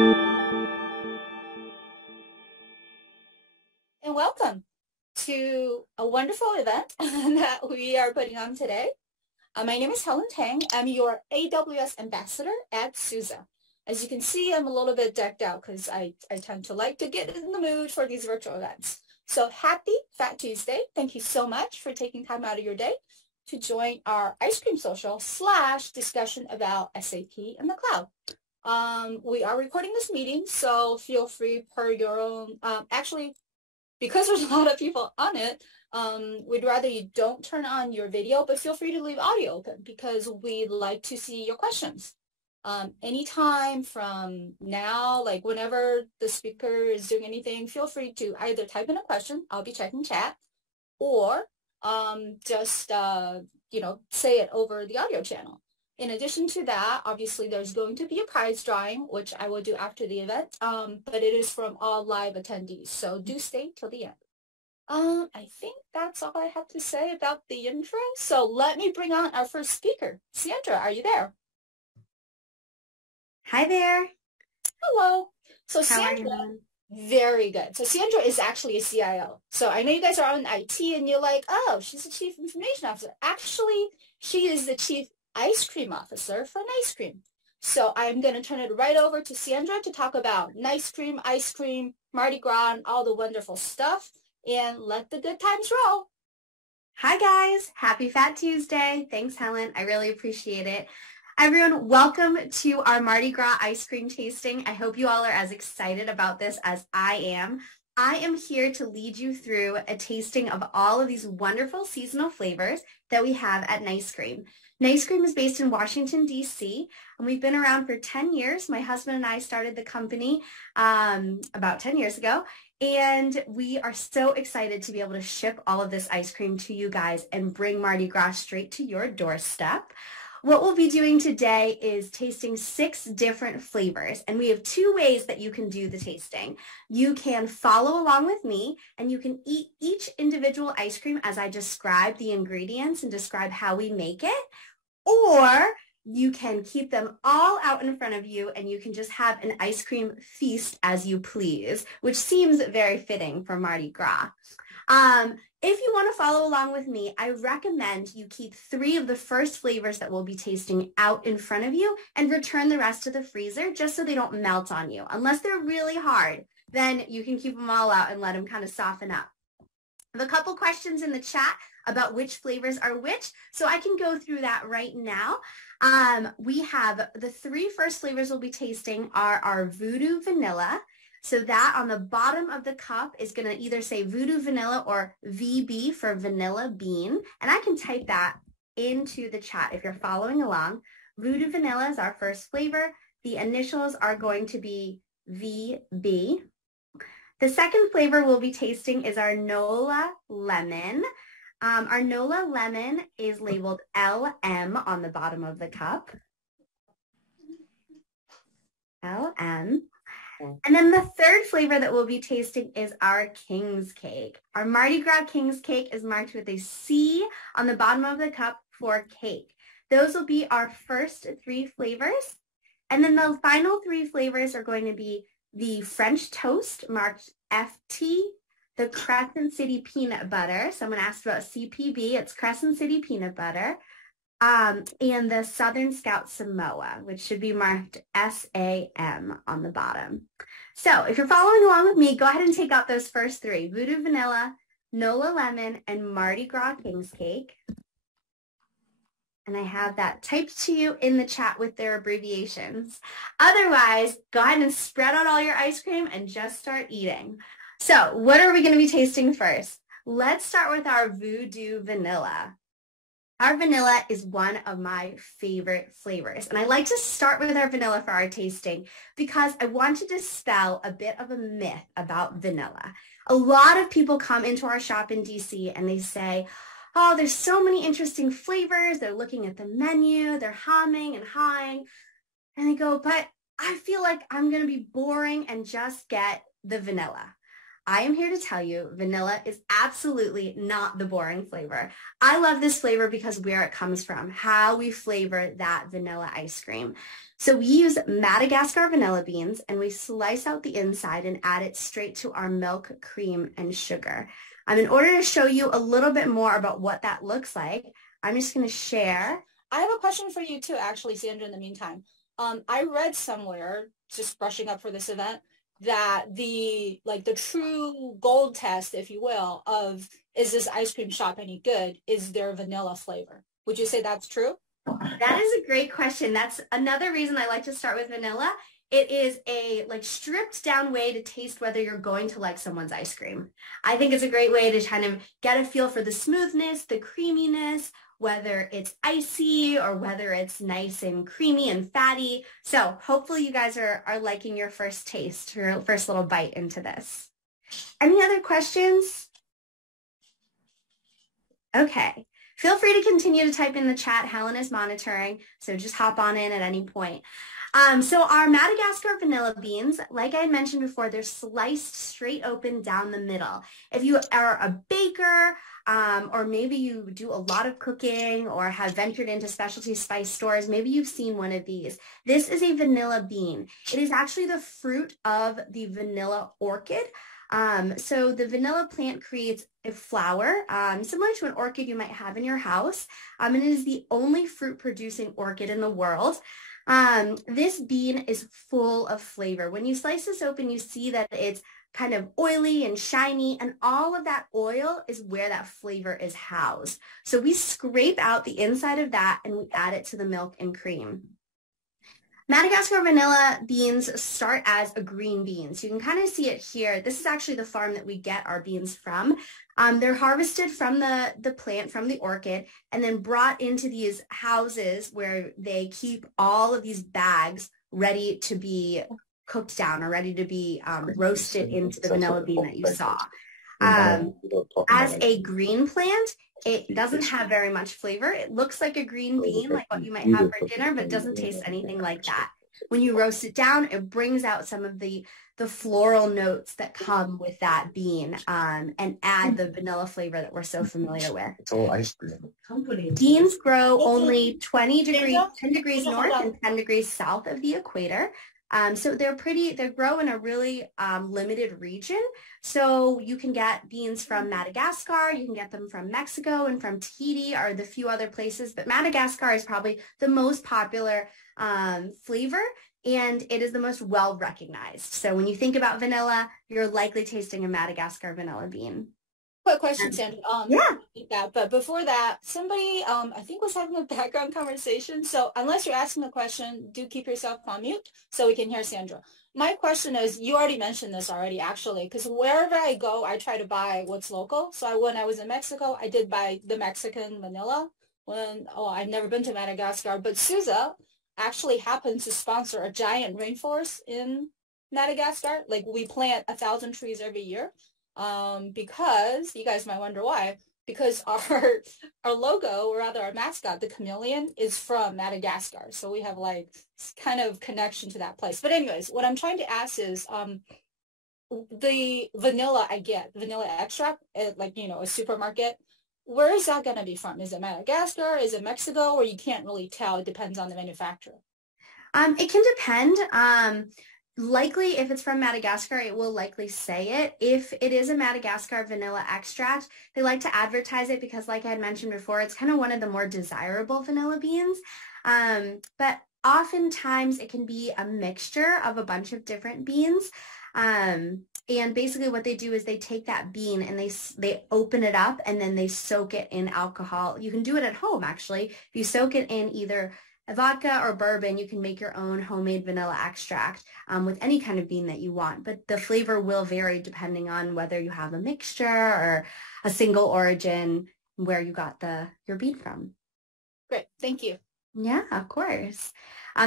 And welcome to a wonderful event that we are putting on today. My name is Helen Tang. I'm your AWS ambassador at SUSE. As you can see, I'm a little bit decked out because I tend to like to get in the mood for these virtual events. So happy Fat Tuesday. Thank you so much for taking time out of your day to join our ice cream social / discussion about SAP in the cloud. We are recording this meeting, so feel free per your own, actually, because there's a lot of people on it, we'd rather you don't turn on your video, but feel free to leave audio open because we'd like to see your questions. Anytime from now, like whenever the speaker is doing anything, feel free to either type in a question, I'll be checking chat, or just, say it over the audio channel. In addition to that, obviously there's going to be a prize drawing, which I will do after the event, but it is from all live attendees, so do stay till the end. I think that's all I have to say about the intro, so let me bring on our first speaker. Sandra, are you there? Hi there. Hello. So How Sandra, are you? very good. So Sandra is actually a CIO. So I know you guys are on IT and you're like, oh, she's the Chief Information Officer. Actually, she is the Chief Ice Cream Officer for Nice Cream. So I'm going to turn it right over to Sandra to talk about Nice Cream, ice cream, Mardi Gras, and all the wonderful stuff. And let the good times roll. Hi guys. Happy Fat Tuesday. Thanks, Helen. I really appreciate it. Everyone, welcome to our Mardi Gras ice cream tasting. I hope you all are as excited about this as I am. I am here to lead you through a tasting of all of these wonderful seasonal flavors that we have at Nice Cream. Nice Cream is based in Washington, D.C., and we've been around for 10 years. My husband and I started the company about 10 years ago, and we are so excited to be able to ship all of this ice cream to you guys and bring Mardi Gras straight to your doorstep. What we'll be doing today is tasting 6 different flavors, and we have 2 ways that you can do the tasting. You can follow along with me, and you can eat each individual ice cream as I describe the ingredients and describe how we make it, or you can keep them all out in front of you, and you can just have an ice cream feast as you please, which seems very fitting for Mardi Gras. If you want to follow along with me, I recommend you keep 3 of the first flavors that we'll be tasting out in front of you and return the rest to the freezer just so they don't melt on you. Unless they're really hard, then you can keep them all out and let them kind of soften up. I have a couple questions in the chat about which flavors are which, so I can go through that right now. We have the 3 first flavors we'll be tasting are our Voodoo Vanilla. So that on the bottom of the cup is going to either say Voodoo Vanilla or VB for Vanilla Bean. And I can type that into the chat if you're following along. Voodoo Vanilla is our first flavor. The initials are going to be VB. The second flavor we'll be tasting is our Nola Lemon. Our Nola Lemon is labeled LM on the bottom of the cup. LM. And then the third flavor that we'll be tasting is our King's Cake. Our Mardi Gras King's Cake is marked with a C on the bottom of the cup for cake. Those will be our first 3 flavors. And then the final 3 flavors are going to be the French Toast marked FT, the Crescent City Peanut Butter. Someone asked about CPB. It's Crescent City Peanut Butter. And the Southern Scout Samoa, which should be marked SAM on the bottom. So if you're following along with me, go ahead and take out those first 3, Voodoo Vanilla, Nola Lemon, and Mardi Gras King's Cake. And I have that typed to you in the chat with their abbreviations. Otherwise, go ahead and spread out all your ice cream and just start eating. So what are we going to be tasting first? Let's start with our Voodoo Vanilla. Our vanilla is one of my favorite flavors, and I like to start with our vanilla for our tasting because I want to dispel a bit of a myth about vanilla. A lot of people come into our shop in DC and they say, oh, there's so many interesting flavors. They're looking at the menu, they're humming and hawing, and they go, but I feel like I'm going to be boring and just get the vanilla. I am here to tell you vanilla is absolutely not the boring flavor. I love this flavor because where it comes from, how we flavor that vanilla ice cream. So we use Madagascar vanilla beans and we slice out the inside and add it straight to our milk, cream, and sugar. In order to show you a little bit more about what that looks like, I'm just going to share. I have a question for you too, actually, Sandra, in the meantime. I read somewhere, just brushing up for this event, that the true gold test, if you will, of is this ice cream shop any good, is their vanilla flavor. Would you say that's true? That is a great question. That's another reason I like to start with vanilla. It is a stripped down way to taste whether you're going to like someone's ice cream. I think it's a great way to kind of get a feel for the smoothness, the creaminess, whether it's icy or whether it's nice and creamy and fatty. So hopefully you guys are liking your first taste, your first little bite into this. Any other questions? Okay. Feel free to continue to type in the chat. Helen is monitoring, so just hop on in at any point. So our Madagascar vanilla beans, like I had mentioned before, they're sliced straight open down the middle. If you are a baker, or maybe you do a lot of cooking or have ventured into specialty spice stores, maybe you've seen one of these. This is a vanilla bean. It is actually the fruit of the vanilla orchid. So the vanilla plant creates a flower similar to an orchid you might have in your house. And it is the only fruit-producing orchid in the world. This bean is full of flavor. When you slice this open, you see that it's kind of oily and shiny, and all of that oil is where that flavor is housed. So we scrape out the inside of that and we add it to the milk and cream. Madagascar vanilla beans start as a green bean. So you can kind of see it here. This is actually the farm that we get our beans from. They're harvested from the plant, from the orchid, and then brought into these houses where they keep all of these bags ready to be cooked down or ready to be roasted into the vanilla bean that you saw. As a green plant, it doesn't have very much flavor. It looks like a green bean, like what you might have for dinner, but it doesn't taste anything like that. When you roast it down, it brings out some of the floral notes that come with that bean and add the vanilla flavor that we're so familiar with. Beans grow only 10 degrees north and 10 degrees south of the equator. So they grow in a really limited region. So you can get beans from Madagascar, you can get them from Mexico and from Tahiti or the few other places, but Madagascar is probably the most popular flavor, and it is the most well recognized. So when you think about vanilla, you're likely tasting a Madagascar vanilla bean. Quick question, Sandra. Yeah. But before that, somebody I think was having a background conversation. So unless you're asking a question, do keep yourself on mute so we can hear Sandra. My question is, you already mentioned this already, actually, because wherever I go, I try to buy what's local. So when I was in Mexico, I did buy the Mexican vanilla. I've never been to Madagascar, but SUSE actually happened to sponsor a giant rainforest in Madagascar. Like we plant 1,000 trees every year. Because you guys might wonder why, because our logo, or rather our mascot, the chameleon, is from Madagascar. So we have kind of connection to that place. But anyways, what I'm trying to ask is the vanilla vanilla extract at a supermarket, where is that going to be from? Is it Madagascar? Is it Mexico? Or you can't really tell? It depends on the manufacturer. It can depend. Likely, if it's from Madagascar, it will likely say it. If it is a Madagascar vanilla extract, they like to advertise it because, like I had mentioned before, it's kind of one of the more desirable vanilla beans. But oftentimes, it can be a mixture of a bunch of different beans. And basically what they do is they take that bean and they open it up and then they soak it in alcohol. You can do it at home, actually. If you soak it in either vodka or bourbon, you can make your own homemade vanilla extract with any kind of bean that you want. But the flavor will vary depending on whether you have a mixture or a single origin, where you got your bean from. Great. Thank you. Yeah, of course.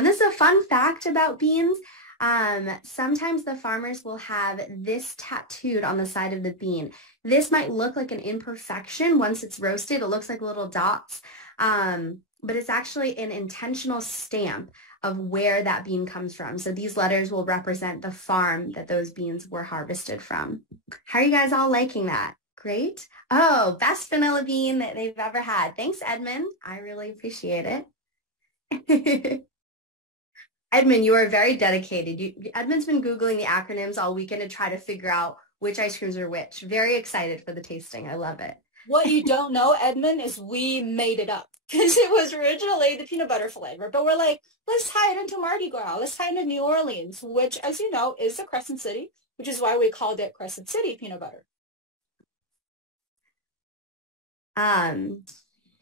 This is a fun fact about beans. Sometimes the farmers will have this tattooed on the side of the bean. This might look like an imperfection once it's roasted. It looks like little dots. But it's actually an intentional stamp of where that bean comes from. So these letters will represent the farm that those beans were harvested from. How are you guys all liking that? Great. Oh, best vanilla bean that they've ever had. Thanks, Edmund. I really appreciate it. Edmund, you are very dedicated. Edmund's been Googling the acronyms all weekend to try to figure out which ice creams are which. Very excited for the tasting. I love it. What you don't know, Edmund, is we made it up because it was originally the peanut butter flavor, but we're like, let's tie it into Mardi Gras. Let's tie it into New Orleans, which, as you know, is a Crescent City, which is why we called it Crescent City peanut butter.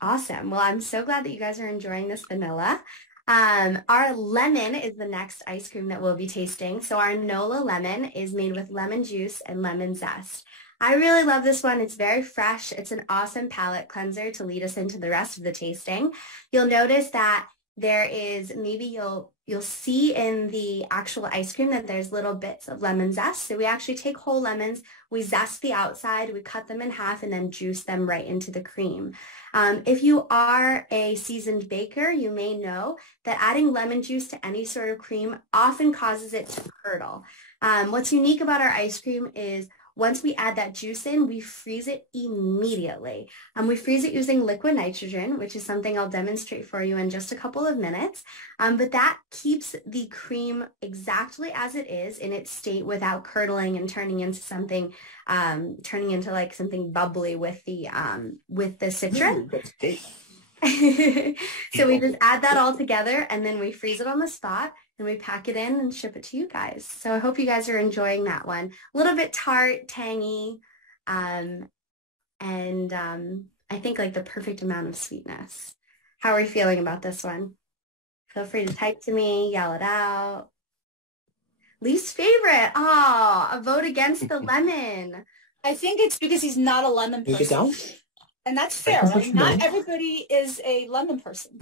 Awesome. Well, I'm so glad that you guys are enjoying this vanilla. Our lemon is the next ice cream that we'll be tasting. So our Nola lemon is made with lemon juice and lemon zest. I really love this one. It's very fresh. It's an awesome palate cleanser to lead us into the rest of the tasting. You'll notice that there is, maybe you'll see in the actual ice cream that there's little bits of lemon zest. So we actually take whole lemons, we zest the outside, we cut them in half, and then juice them right into the cream. If you are a seasoned baker, you may know that adding lemon juice to any sort of cream often causes it to curdle. What's unique about our ice cream is once we add that juice in, we freeze it immediately. We freeze it using liquid nitrogen, which is something I'll demonstrate for you in just a couple of minutes. But that keeps the cream exactly as it is in its state without curdling and turning into something, like something bubbly with the citron. So we just add that all together and then we freeze it on the spot. And we pack it in and ship it to you guys. So I hope you guys are enjoying that one. A little bit tart, tangy, and I think like the perfect amount of sweetness. How are we feeling about this one? Feel free to type to me, yell it out. Least favorite. Oh, a vote against the lemon. I think it's because he's not a lemon person. And that's fair, right? Not everybody is a lemon person.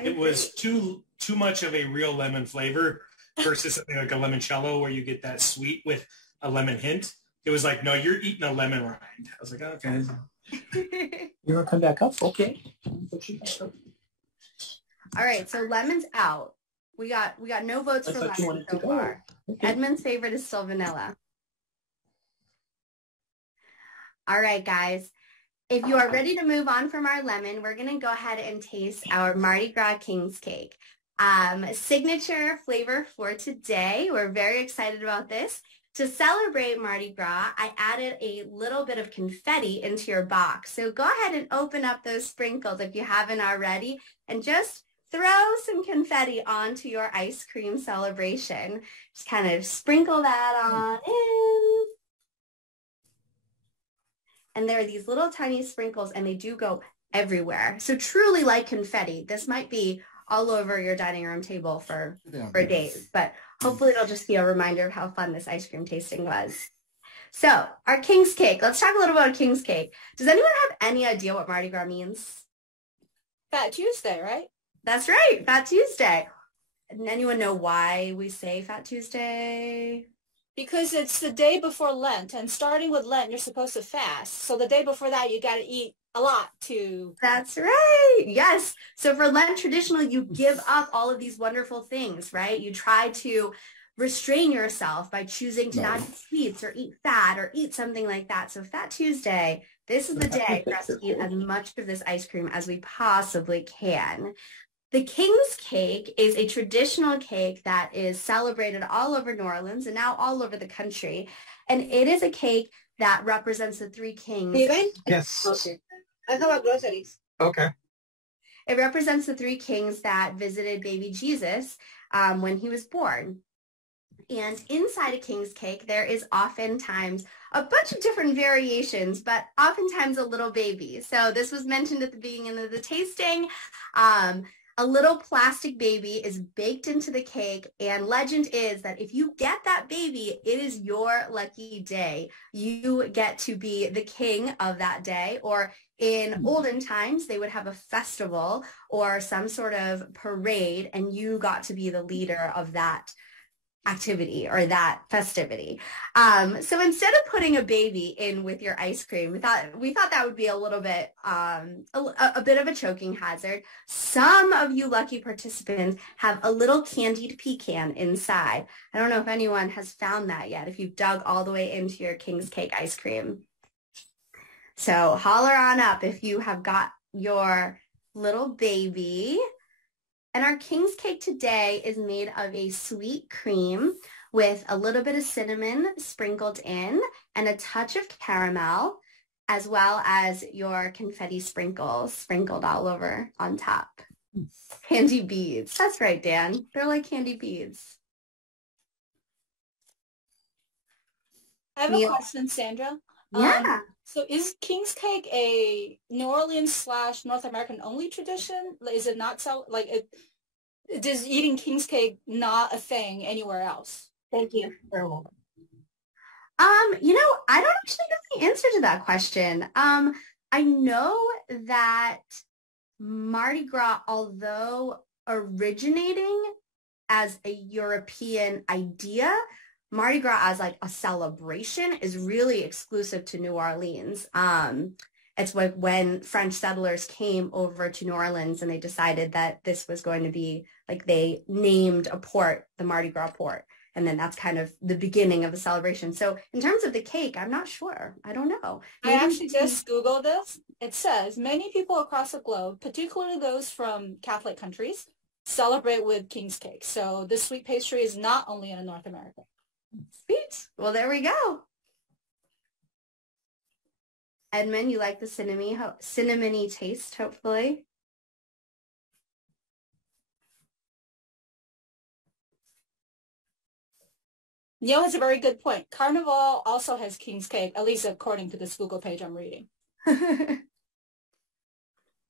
It was too much of a real lemon flavor versus something like a limoncello where you get that sweet with a lemon hint. It was like, no, you're eating a lemon rind. I was like, okay. You want to come back up? Okay. All right, so lemon's out. We got no votes for lemon so far. Okay. Edmund's favorite is still vanilla. All right, guys. If you are ready to move on from our lemon, we're going to go ahead and taste our Mardi Gras King's Cake. Signature flavor for today. We're very excited about this. To celebrate Mardi Gras, I added a little bit of confetti into your box. So go ahead and open up those sprinkles if you haven't already and just throw some confetti onto your ice cream celebration. Just kind of sprinkle that on in. And there are these little tiny sprinkles and they do go everywhere. So truly like confetti. This might be all over your dining room table for days, but hopefully it'll just be a reminder of how fun this ice cream tasting was. So our King's Cake, let's talk a little about King's Cake. Does anyone have any idea what Mardi Gras means? Fat Tuesday, right? That's right, Fat Tuesday. And anyone know why we say Fat Tuesday? Because it's the day before Lent, and starting with Lent, you're supposed to fast. So the day before that, you got to eat a lot to... That's right. Yes. So for Lent traditional, you give up all of these wonderful things, right? You try to restrain yourself by choosing to not eat sweets or eat fat or eat something like that. So Fat Tuesday, this is the day for us to eat as much of this ice cream as we possibly can. The King's Cake is a traditional cake that is celebrated all over New Orleans and now all over the country. And it is a cake that represents the three kings. Yes. Okay. I have groceries. Okay. It represents the three kings that visited baby Jesus when he was born. And inside a king's cake, there is oftentimes a bunch of different variations, but oftentimes a little baby. So this was mentioned at the beginning of the tasting. A little plastic baby is baked into the cake, and legend is that if you get that baby, it is your lucky day. You get to be the king of that day, or in olden times, they would have a festival or some sort of parade, and you got to be the leader of that activity or that festivity. So instead of putting a baby in with your ice cream, we thought that would be a little bit, a bit of a choking hazard. Some of you lucky participants have a little candied pecan inside. I don't know if anyone has found that yet, if you've dug all the way into your King's Cake ice cream. So holler on up if you have got your little baby. And our King's Cake today is made of a sweet cream with a little bit of cinnamon sprinkled in and a touch of caramel, as well as your confetti sprinkles sprinkled all over on top. Candy beads. That's right, Dan. They're like candy beads. I have a question, Sandra. Yeah. So is King's Cake a New Orleans / North American only tradition? Is it not is eating King's Cake not a thing anywhere else? Thank you. I don't actually know the answer to that question. I know that Mardi Gras, although originating as a European idea, Mardi Gras as like a celebration is really exclusive to New Orleans. It's like when French settlers came over to New Orleans and they decided that this was going to be like, they named a port the Mardi Gras port. And then that's kind of the beginning of the celebration. So in terms of the cake, I'm not sure. I don't know. I actually just Googled this. It says many people across the globe, particularly those from Catholic countries, celebrate with King's Cake. So this sweet pastry is not only in North America. Sweet. Well, there we go. Edmund, you like the cinnamony taste, hopefully. Neil has a very good point. Carnival also has King's Cake, at least according to this Google page I'm reading.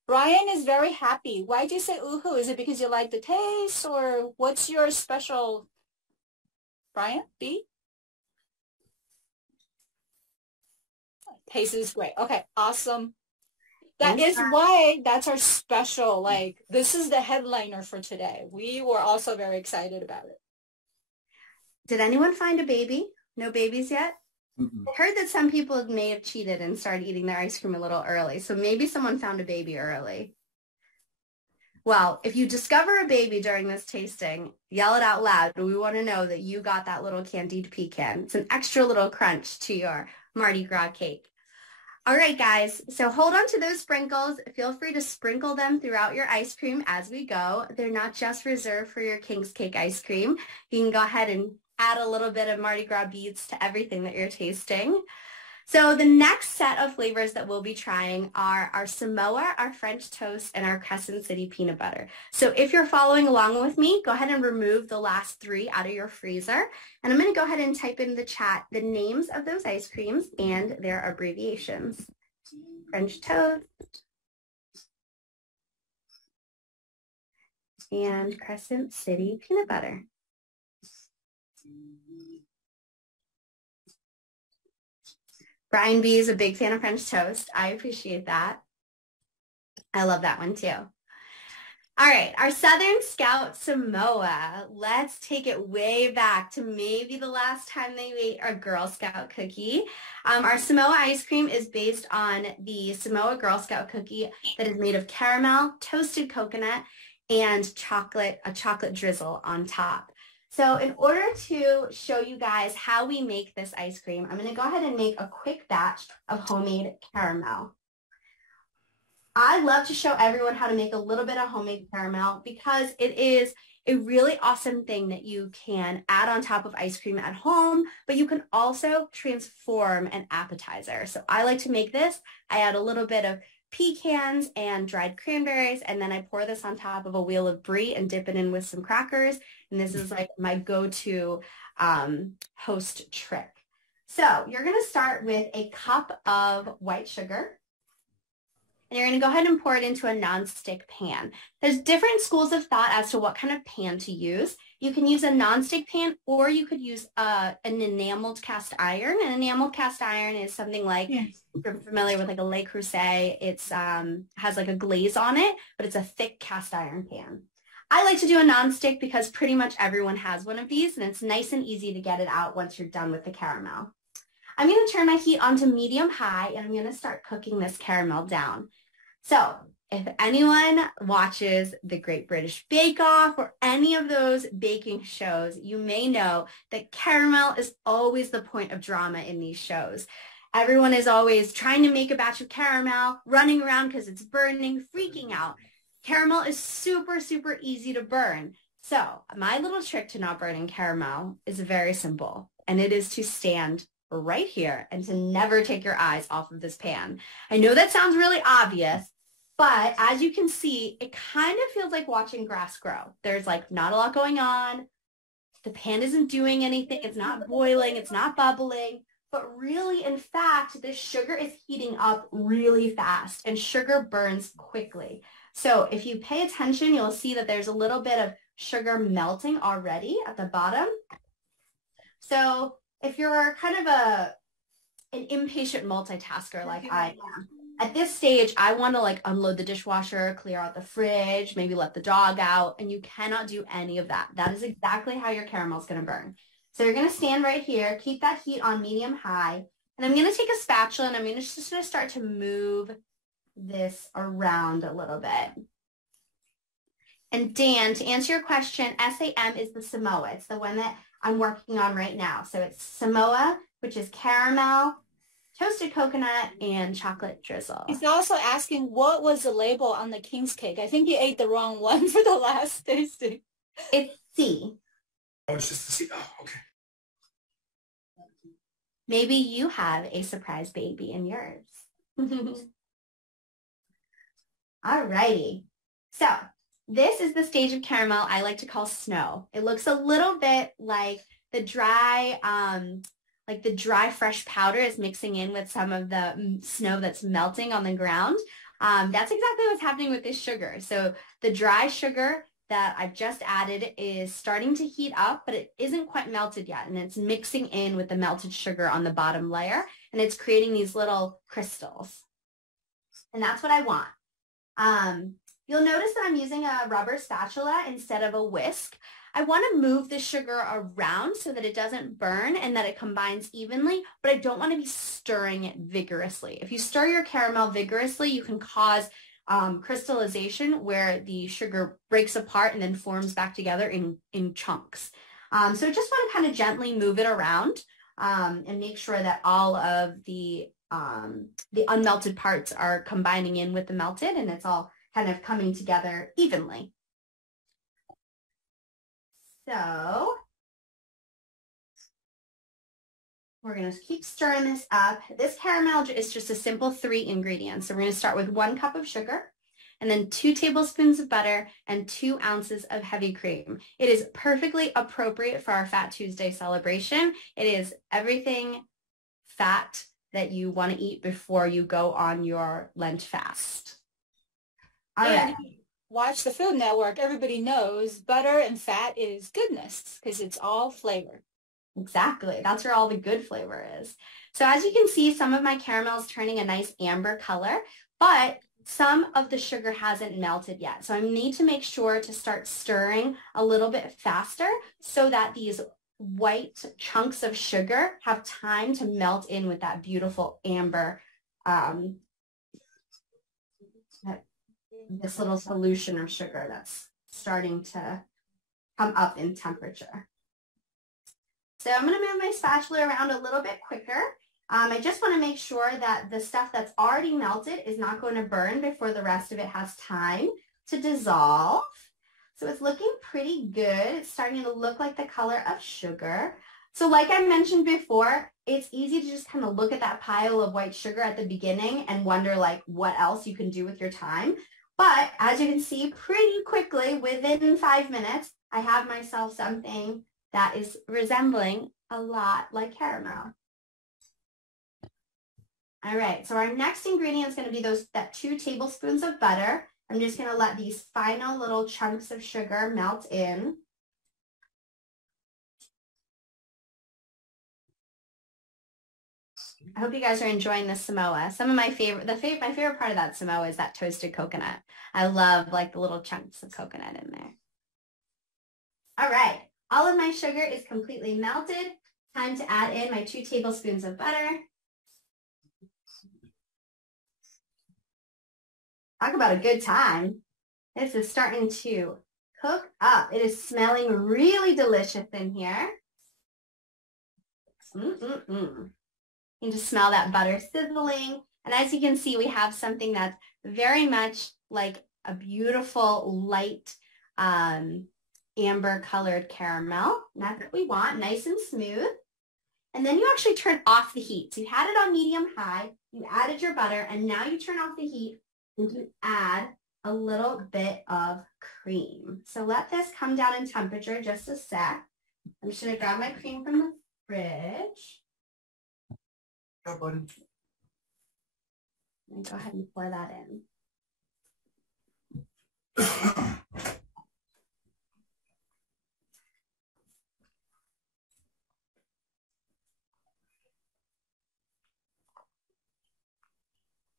Brian is very happy. Why'd you say ooh-hoo? Is it because you like the taste, or what's your special... Brian, B? Taste is great. Okay, awesome. That is why that's our special, like, this is the headliner for today. We were also very excited about it. Did anyone find a baby? No babies yet? Mm-mm. I heard that some people may have cheated and started eating their ice cream a little early. So maybe someone found a baby early. Well, if you discover a baby during this tasting, yell it out loud. We want to know that you got that little candied pecan. It's an extra little crunch to your Mardi Gras cake. All right, guys, so hold on to those sprinkles. Feel free to sprinkle them throughout your ice cream as we go. They're not just reserved for your King's Cake ice cream. You can go ahead and add a little bit of Mardi Gras beads to everything that you're tasting. So the next set of flavors that we'll be trying are our Samoa, our French toast, and our Crescent City peanut butter. So if you're following along with me, go ahead and remove the last 3 out of your freezer. And I'm going to go ahead and type in the chat the names of those ice creams and their abbreviations. French toast and Crescent City peanut butter. Brian B is a big fan of French toast. I appreciate that. I love that one too. All right, our Southern Scout Samoa. Let's take it way back to maybe the last time they ate a Girl Scout cookie. Our Samoa ice cream is based on the Samoa Girl Scout cookie that is made of caramel, toasted coconut, and chocolate, a chocolate drizzle on top. So in order to show you guys how we make this ice cream, I'm going to go ahead and make a quick batch of homemade caramel. I love to show everyone how to make a little bit of homemade caramel because it is a really awesome thing that you can add on top of ice cream at home, but you can also transform an appetizer. So I like to make this. I add a little bit of pecans and dried cranberries, and then I pour this on top of a wheel of brie and dip it in with some crackers. And this is like my go-to host trick. So you're going to start with a cup of white sugar. And you're going to go ahead and pour it into a nonstick pan. There's different schools of thought as to what kind of pan to use. You can use a nonstick pan, or you could use an enameled cast iron. An enameled cast iron is something like, if you're familiar with like a Le Creuset, it's has like a glaze on it, but it's a thick cast iron pan. I like to do a nonstick because pretty much everyone has one of these, and it's nice and easy to get it out once you're done with the caramel. I'm going to turn my heat on to medium high, and I'm going to start cooking this caramel down. So if anyone watches the Great British Bake Off or any of those baking shows, you may know that caramel is always the point of drama in these shows. Everyone is always trying to make a batch of caramel, running around because it's burning, freaking out. Caramel is super, super easy to burn. So my little trick to not burning caramel is very simple, and it is to stand right here and to never take your eyes off of this pan. I know that sounds really obvious, but as you can see, it kind of feels like watching grass grow. There's like not a lot going on. The pan isn't doing anything. It's not boiling. It's not bubbling. But really, in fact, the sugar is heating up really fast, and sugar burns quickly. So if you pay attention, you'll see that there's a little bit of sugar melting already at the bottom. So if you're kind of an impatient multitasker like I am, at this stage, I want to like unload the dishwasher, clear out the fridge, maybe let the dog out, and you cannot do any of that. That is exactly how your caramel is going to burn. So you're going to stand right here, keep that heat on medium high, and I'm going to take a spatula and I'm just going to start to move this around a little bit. And Dan, to answer your question, SAM is the Samoa. It's the one that I'm working on right now. So it's Samoa, which is caramel, toasted coconut, and chocolate drizzle. He's also asking what was the label on the King's cake. I think you ate the wrong one for the last tasting. It's C. Oh, it's just the C. Oh, okay. Maybe you have a surprise baby in yours. All righty. So this is the stage of caramel I like to call snow. It looks a little bit like the dry fresh powder is mixing in with some of the snow that's melting on the ground. That's exactly what's happening with this sugar. So the dry sugar that I've just added is starting to heat up, but it isn't quite melted yet. And it's mixing in with the melted sugar on the bottom layer, and it's creating these little crystals. And that's what I want. You'll notice that I'm using a rubber spatula instead of a whisk. I want to move the sugar around so that it doesn't burn and that it combines evenly, but I don't want to be stirring it vigorously. If you stir your caramel vigorously, you can cause crystallization where the sugar breaks apart and then forms back together in chunks. So just want to kind of gently move it around and make sure that all of the unmelted parts are combining in with the melted and it's all kind of coming together evenly. So we're going to keep stirring this up. This caramel is just a simple 3 ingredients. So we're going to start with 1 cup of sugar and then 2 tablespoons of butter and 2 ounces of heavy cream. It is perfectly appropriate for our Fat Tuesday celebration. It is everything fat that you want to eat before you go on your Lent fast. All right. Watch the Food Network. Everybody knows butter and fat is goodness because it's all flavor. Exactly. That's where all the good flavor is. So as you can see, some of my caramel is turning a nice amber color, but some of the sugar hasn't melted yet. So I need to make sure to start stirring a little bit faster so that these white chunks of sugar have time to melt in with that beautiful amber, this little solution of sugar that's starting to come up in temperature. So I'm going to move my spatula around a little bit quicker. I just want to make sure that the stuff that's already melted is not going to burn before the rest of it has time to dissolve. So it's looking pretty good. It's starting to look like the color of sugar. So like I mentioned before, it's easy to just kind of look at that pile of white sugar at the beginning and wonder like what else you can do with your time. But as you can see, pretty quickly, within 5 minutes, I have myself something that is resembling a lot like caramel. All right, so our next ingredient is going to be that 2 tablespoons of butter. I'm just going to let these final little chunks of sugar melt in. I hope you guys are enjoying the Samoa. Some of my favorite part of that Samoa is that toasted coconut. I love like the little chunks of coconut in there. All right, all of my sugar is completely melted. Time to add in my 2 tablespoons of butter. Talk about a good time. This is starting to cook up. It is smelling really delicious in here. You can just smell that butter sizzling. And as you can see, we have something that's very much like a beautiful light amber colored caramel. And that's what we want, nice and smooth. And then you actually turn off the heat. So you had it on medium high, you added your butter, and now you turn off the heat and you add a little bit of cream. So let this come down in temperature just a sec. I'm just gonna grab my cream from the fridge. And go ahead and pour that in.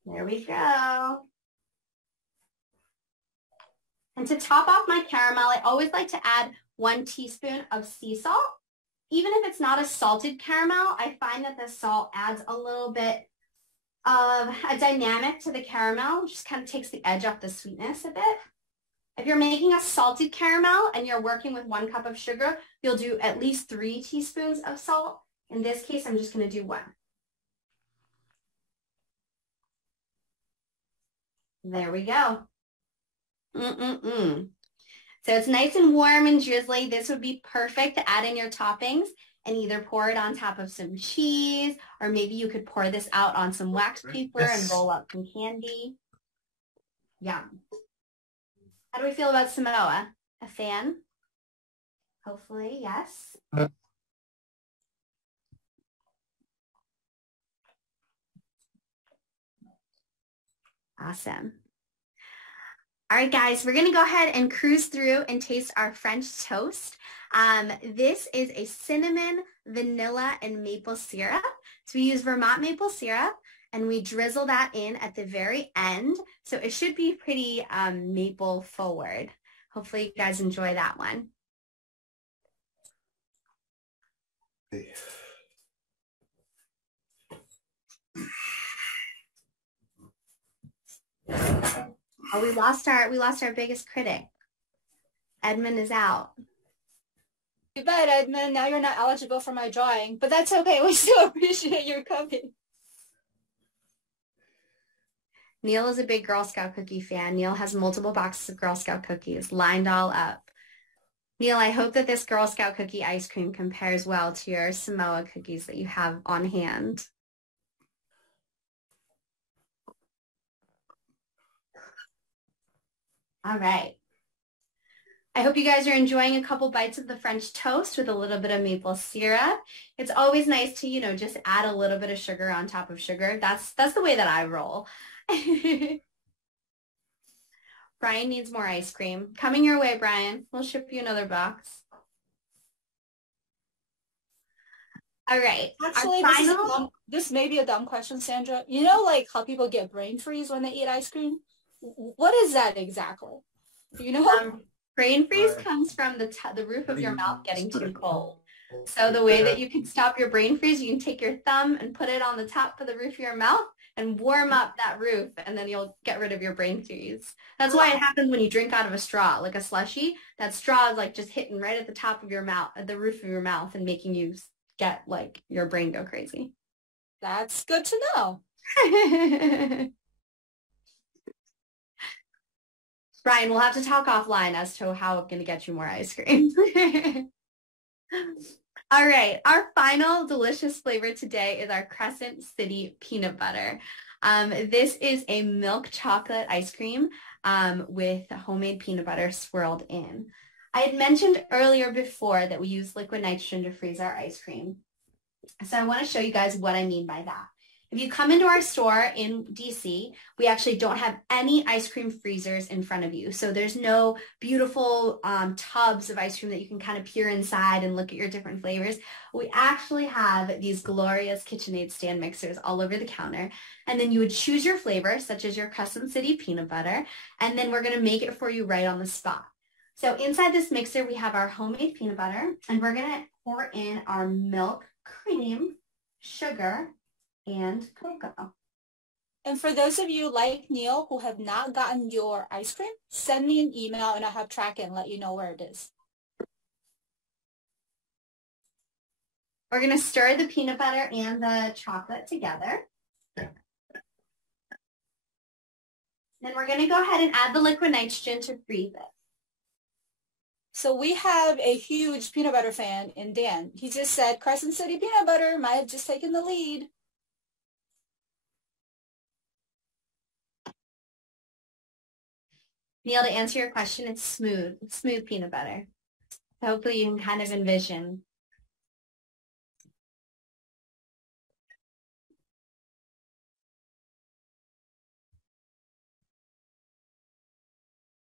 There we go. And to top off my caramel, I always like to add 1 teaspoon of sea salt. Even if it's not a salted caramel, I find that the salt adds a little bit of a dynamic to the caramel, which just kind of takes the edge off the sweetness a bit. If you're making a salted caramel and you're working with 1 cup of sugar, you'll do at least 3 teaspoons of salt. In this case, I'm just going to do 1. There we go. So it's nice and warm and drizzly. This would be perfect to add in your toppings and either pour it on top of some cheese, or maybe you could pour this out on some wax paper and roll up some candy. Yum. How do we feel about Samoa? A fan? Hopefully, yes. Awesome. All right, guys, we're going to go ahead and cruise through and taste our French toast. This is a cinnamon, vanilla, and maple syrup. So we use Vermont maple syrup, and we drizzle that in at the very end. So it should be pretty maple forward. Hopefully you guys enjoy that one. Oh, we lost our biggest critic. Edmund is out. You bet, Edmund. Now you're not eligible for my drawing, but that's okay. We still appreciate your coming. Neil is a big Girl Scout cookie fan. Neil has multiple boxes of Girl Scout cookies lined all up. Neil, I hope that this Girl Scout cookie ice cream compares well to your Samoa cookies that you have on hand. All right. I hope you guys are enjoying a couple bites of the French toast with a little bit of maple syrup. It's always nice to, just add a little bit of sugar on top of sugar. That's the way that I roll. Brian needs more ice cream. Coming your way, Brian. We'll ship you another box. All right. Actually, this may be a dumb question, Sandra. You know, like how people get brain freeze when they eat ice cream? What is that exactly? Do you know? Brain freeze comes from the roof of your mouth getting too cold. So the way that you can stop your brain freeze, you can take your thumb and put it on the top of the roof of your mouth and warm up that roof, and then you'll get rid of your brain freeze. That's why it happens when you drink out of a straw, like a slushie. That straw is like just hitting right at the top of your mouth, at the roof of your mouth, and making you get like your brain go crazy. That's good to know. Brian, we'll have to talk offline as to how I'm going to get you more ice cream. All right, our final delicious flavor today is our Crescent City peanut butter. This is a milk chocolate ice cream with homemade peanut butter swirled in. I had mentioned earlier before that we use liquid nitrogen to freeze our ice cream. So I want to show you guys what I mean by that. If you come into our store in DC, we actually don't have any ice cream freezers in front of you. So there's no beautiful tubs of ice cream that you can kind of peer inside and look at your different flavors. We actually have these glorious KitchenAid stand mixers all over the counter. And then you would choose your flavor, such as your Crescent City peanut butter, and then we're going to make it for you right on the spot. So inside this mixer, we have our homemade peanut butter, and we're going to pour in our milk, cream, sugar, and cocoa. And for those of you like Neil who have not gotten your ice cream, send me an email and I'll have track it and let you know where it is. We're going to stir the peanut butter and the chocolate together. Then we're going to go ahead and add the liquid nitrogen to freeze it. So we have a huge peanut butter fan in Dan. He just said Crescent City peanut butter might have just taken the lead. Neil, to answer your question, it's smooth peanut butter. So hopefully you can kind of envision.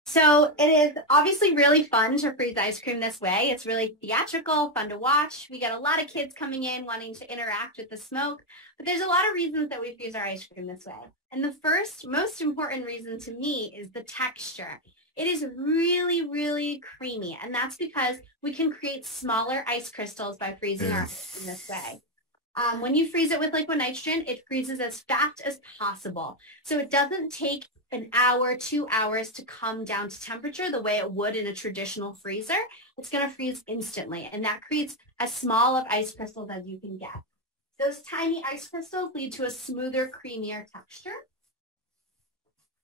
So it is obviously really fun to freeze ice cream this way. It's really theatrical, fun to watch. We get a lot of kids coming in wanting to interact with the smoke, but there's a lot of reasons that we freeze our ice cream this way. And the first, most important reason to me is the texture. It is really, really creamy, and that's because we can create smaller ice crystals by freezing our ice in this way. When you freeze it with liquid nitrogen, it freezes as fast as possible. So it doesn't take an hour, 2 hours to come down to temperature the way it would in a traditional freezer. It's going to freeze instantly, and that creates as small of ice crystals as you can get. Those tiny ice crystals lead to a smoother, creamier texture.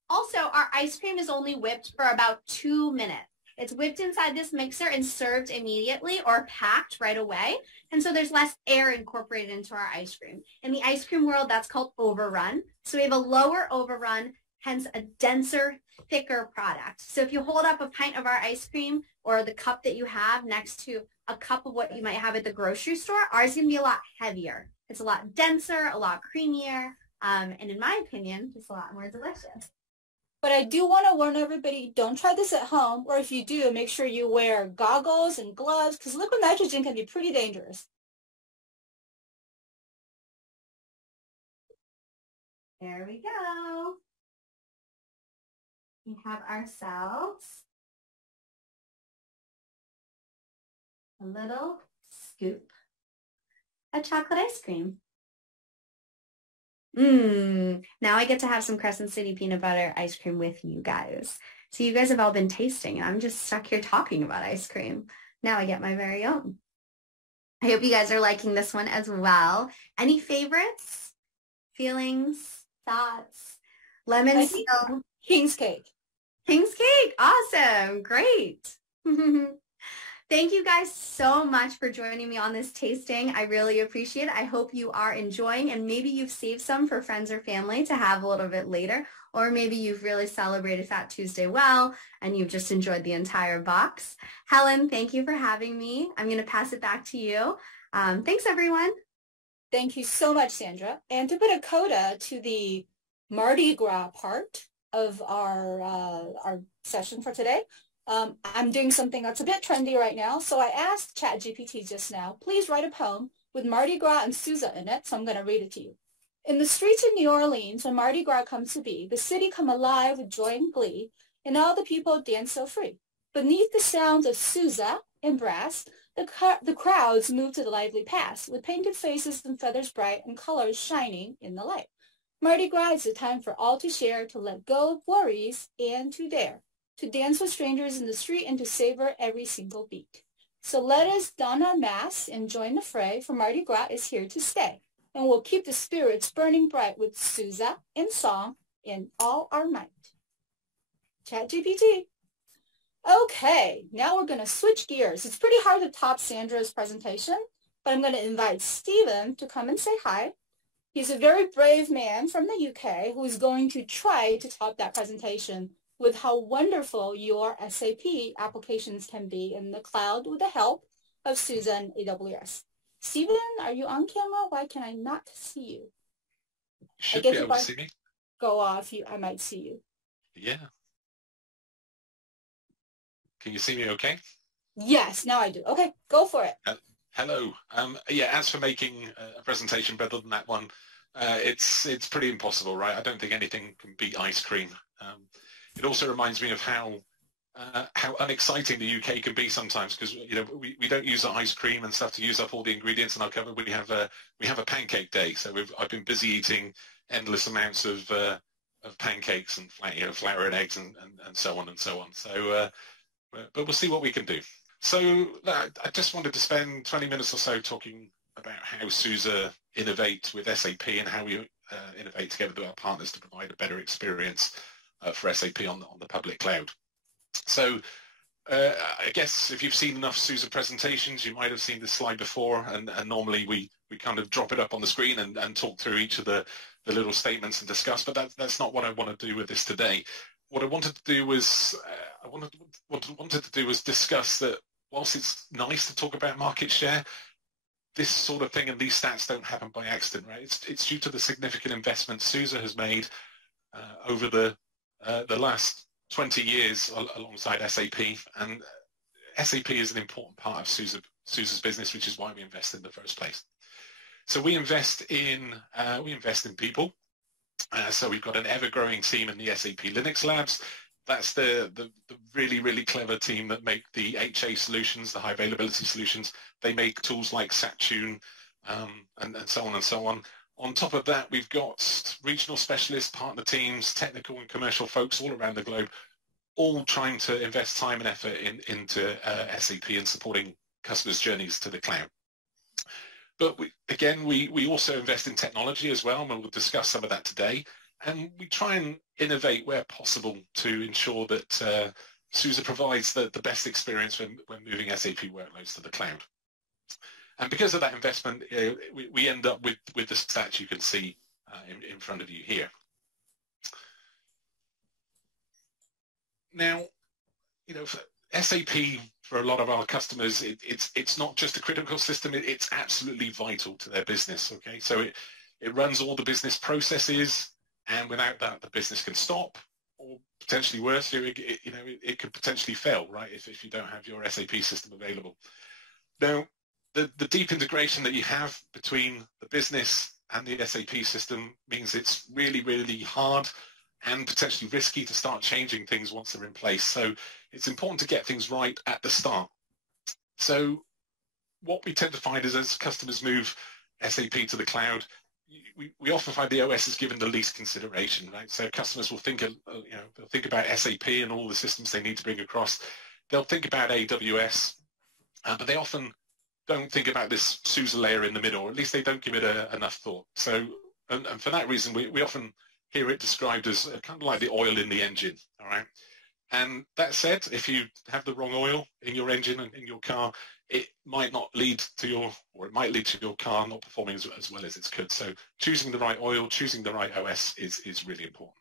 Also, our ice cream is only whipped for about 2 minutes. It's whipped inside this mixer and served immediately or packed right away. And so there's less air incorporated into our ice cream. In the ice cream world, that's called overrun. So we have a lower overrun, hence a denser, thicker product. So if you hold up a pint of our ice cream or the cup that you have next to a cup of what you might have at the grocery store, ours is going to be a lot heavier. It's a lot denser, a lot creamier, and in my opinion, just a lot more delicious. But I do want to warn everybody, don't try this at home, or if you do, make sure you wear goggles and gloves, because liquid nitrogen can be pretty dangerous. There we go. We have ourselves a little scoop of chocolate ice cream. Now I get to have some Crescent City peanut butter ice cream with you guys. So you guys have all been tasting, and I'm just stuck here talking about ice cream. Now I get my very own. I hope you guys are liking this one as well. Any favorites, feelings, thoughts? Lemon still. King's cake. King's cake. Awesome. Great. Thank you guys so much for joining me on this tasting. I really appreciate it. I hope you are enjoying, and maybe you've saved some for friends or family to have a little bit later, or maybe you've really celebrated Fat Tuesday well and you've just enjoyed the entire box. Helen, thank you for having me. I'm going to pass it back to you. Thanks, everyone. Thank you so much, Sandra. And to put a coda to the Mardi Gras part of our session for today, I'm doing something that's a bit trendy right now. So I asked ChatGPT just now, please write a poem with Mardi Gras and SUSE in it. So I'm going to read it to you. In the streets of New Orleans, when Mardi Gras comes to be, the city come alive with joy and glee, and all the people dance so free. Beneath the sounds of SUSE and brass, the crowds move to the lively pass, with painted faces and feathers bright and colors shining in the light. Mardi Gras is a time for all to share, to let go of worries, and to dare. To dance with strangers in the street and to savor every single beat. So let us don our masks and join the fray, for Mardi Gras is here to stay. And we'll keep the spirits burning bright with SUSE and song in all our might. ChatGPT. Okay, now we're going to switch gears. It's pretty hard to top Sandra's presentation, but I'm going to invite Stephen to come and say hi. He's a very brave man from the UK who is going to try to top that presentation with how wonderful your SAP applications can be in the cloud with the help of SUSE and AWS. Stephen, are you on camera? Why can I not see you? Should be able to see me. Go off, I might see you. Yeah. Can you see me okay? Yes, now I do. Okay, go for it. Hello. Yeah, as for making a presentation better than that one, it's pretty impossible, right? I don't think anything can beat ice cream. It also reminds me of how how unexciting the UK can be sometimes, because we don't use the ice cream and stuff to use up all the ingredients in our cupboard. We have a pancake day, so I've been busy eating endless amounts of pancakes and flour and eggs and so on and so on. So, but we'll see what we can do. So I just wanted to spend 20 minutes or so talking about how SUSE innovate with SAP and how we innovate together with our partners to provide a better experience for SAP on the public cloud. So I guess if you've seen enough SUSE presentations, you might have seen this slide before, and normally we kind of drop it up on the screen and talk through each of the little statements and discuss, but that's not what I want to do with this today. What I wanted to do was discuss that whilst it's nice to talk about market share, this sort of thing and these stats don't happen by accident, right? It's due to the significant investment SUSE has made over the last 20 years alongside SAP, and SAP is an important part of SUSE's business, which is why we invest in the first place. So we invest in people. So we've got an ever-growing team in the SAP Linux labs. That's the really, really clever team that make the HA solutions, the high availability solutions. They make tools like SAP-Tune and so on and so on. On top of that, we've got regional specialists, partner teams, technical and commercial folks all around the globe, all trying to invest time and effort into SAP and supporting customers' journeys to the cloud. But we also invest in technology as well, and we'll discuss some of that today. And we try and innovate where possible to ensure that SUSE provides the best experience when moving SAP workloads to the cloud. And because of that investment, we end up with the stats you can see in front of you here. Now, for SAP, for a lot of our customers, it's not just a critical system, it's absolutely vital to their business, okay? So it runs all the business processes, and without that, the business can stop, or potentially worse, it could potentially fail, right, if you don't have your SAP system available. Now, the deep integration that you have between the business and the SAP system means it's really, really hard and potentially risky to start changing things once they're in place. So it's important to get things right at the start. So what we tend to find is as customers move SAP to the cloud, we often find the OS is given the least consideration, right? So customers will think, they'll think about SAP and all the systems they need to bring across. They'll think about AWS, but they often don't think about this SUSE layer in the middle, or at least they don't give it enough thought. So, and for that reason, we often hear it described as kind of like the oil in the engine, all right? And that said, if you have the wrong oil in your engine and in your car, it might lead to your car not performing as well as it could. So choosing the right oil, choosing the right OS is really important.